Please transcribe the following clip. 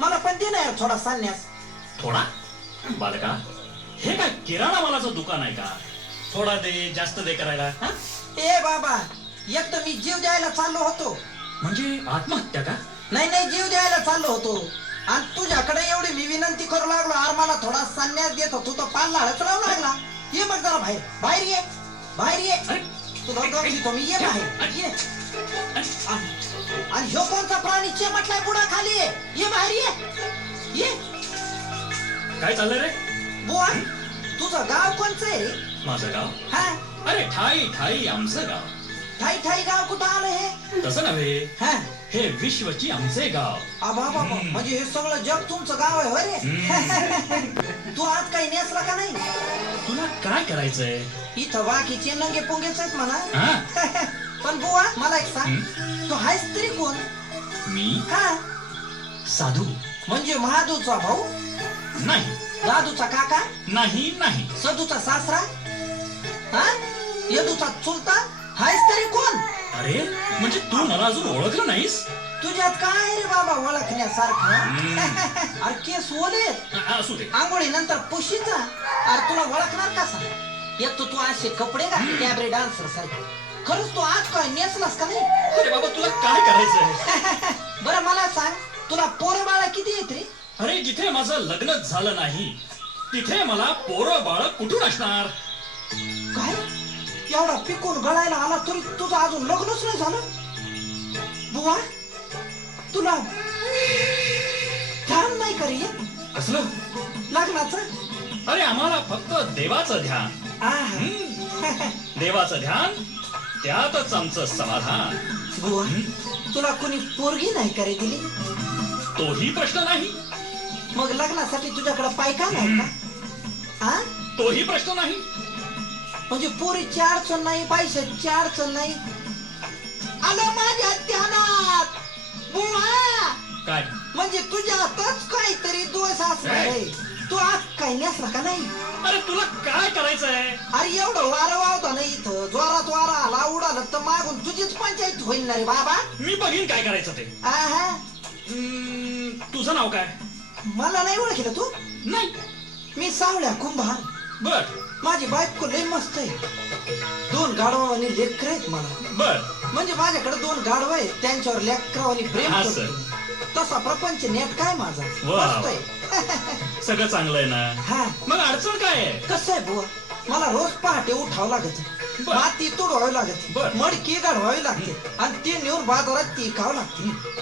मला पण दे ना यार थोडा संन्यास. थोडा? बालका, हे काय किराणा मालाचं दुकान आहे का? थोडा दे, जास्त दे करायला. हा? ए बाबा, एक तर मी जीव द्यायला चाललो होतो. म्हणजे आत्महत्या का? नाही नाही, जीव द्यायला चाललो होतो. आणि तुझ्याकडे एवढी मी विनंती करू लागलो, अरे मला थोडा संन्यास देतो, तू तर पाल लाळच लावू लागला. ये मग जरा बाहेर, बाहेर ये, बाहेर ये. तुला गमली तो मी ये बाहेर ये. आणि ह्यो कोणता प्राणी म्हटलाय बुडा खाली ये बाहेर ये. काय चाललंय रे? बुवा, तुझं गाव कोणचं आहे रे? माझं गाव? हा, अरे ठाई ठाई आमचं गाव. ठाई ठाई गाव कुठं आलं हे? तसं नव्हे, हा, हे विश्वची आमचे गाव. बाबा म्हणजे हे सगळं जग तुमचं गाव आहे होय रे? तू आज काही नेसला का नाही? तुला काय करायचंय? इथं बाकीचे नंगे पुंगेच आहेत म्हणा. हा? पण बुवा मला एक सांग, तू हायस तरी कोण? मी हा, साधू. म्हणजे महादूचा भाऊ, नाही दादूचा काका, नाही नाही. सदूचा सासरा, हा, यदूचा चुलता, हायस तरी कोण? अरे म्हणजे तू मला अजून ओळखलं नाहीस? तुझ्यात काय रे बाबा ओळखण्यासारखं? अरे केस ओलेत, असू दे. आंघोळी नंतर पुशीचा. अरे तुला ओळखणार कसा? एक तर तू असे कपडे घाल कॅबरे डान्सर सारखे. खरंच तू आज काय नेसलास का नाही? अरे बाबा, तुला काय करायचंय? बरं मला सांग, तुला पोरं बाळा किती येत रे? अरे जिथे माझं लग्नच झालं नाही तिथे मला पोरं बाळ कुठून असणार? काय एवढा पिकून गळायला आला तरी तुझं अजून लग्नच नाही झालं? बुवा, तुला ध्यान नाही का रे कसलं लग्नाचं? अरे आम्हाला फक्त देवाचं ध्यान. देवाचं ध्यान, त्यातच आमचं समाधान. बुवा, तुला कोणी पोरगी नाही का रे दिली? तोही प्रश्न नाही. मग लग्नासाठी तुझ्याकडे पायका नाही का? हा, तोही प्रश्न नाही. म्हणजे पोरीची अडचण नाही, पैशाची अडचण नाही. आलं माझ्या ध्यानात बुवा. काय म्हणजे तुझ्या हातच काहीतरी दोष असणार आहे. तू आज काही नेसला का नाही? अरे तुला काय करायचंय? अरे एवढं वारं वावतं नाही इथं, जोरात वारा आला उडालं तर मागून तुझीच पंचायत होईल ना रे बाबा. मी बघीन काय करायचं ते. आहा, तुझं नाव काय? मला नाही ओळखलं तू? नाही. मी सावळ्या कुंभार. बर माझी बायको लय मस्त आहे. 2 गाढवानी लेकर आहेत मला. बर. म्हणजे माझ्याकडे 2 गाढव आहेत, त्यांच्यावर लेकरावानी प्रेम असं. करतो. तसा प्रपंच नेट काय माझा वा. मस्त आहे. सगळं चांगलं आहे ना? हा, मग अडचण काय आहे? कसं आहे बुवा, मला रोज पहाटे उठावं लागत, बर. माती तोडवावी लागते, बर. मडकी गाढवावी लागते आणि ती नेऊन बाजारात ती खावं लागते.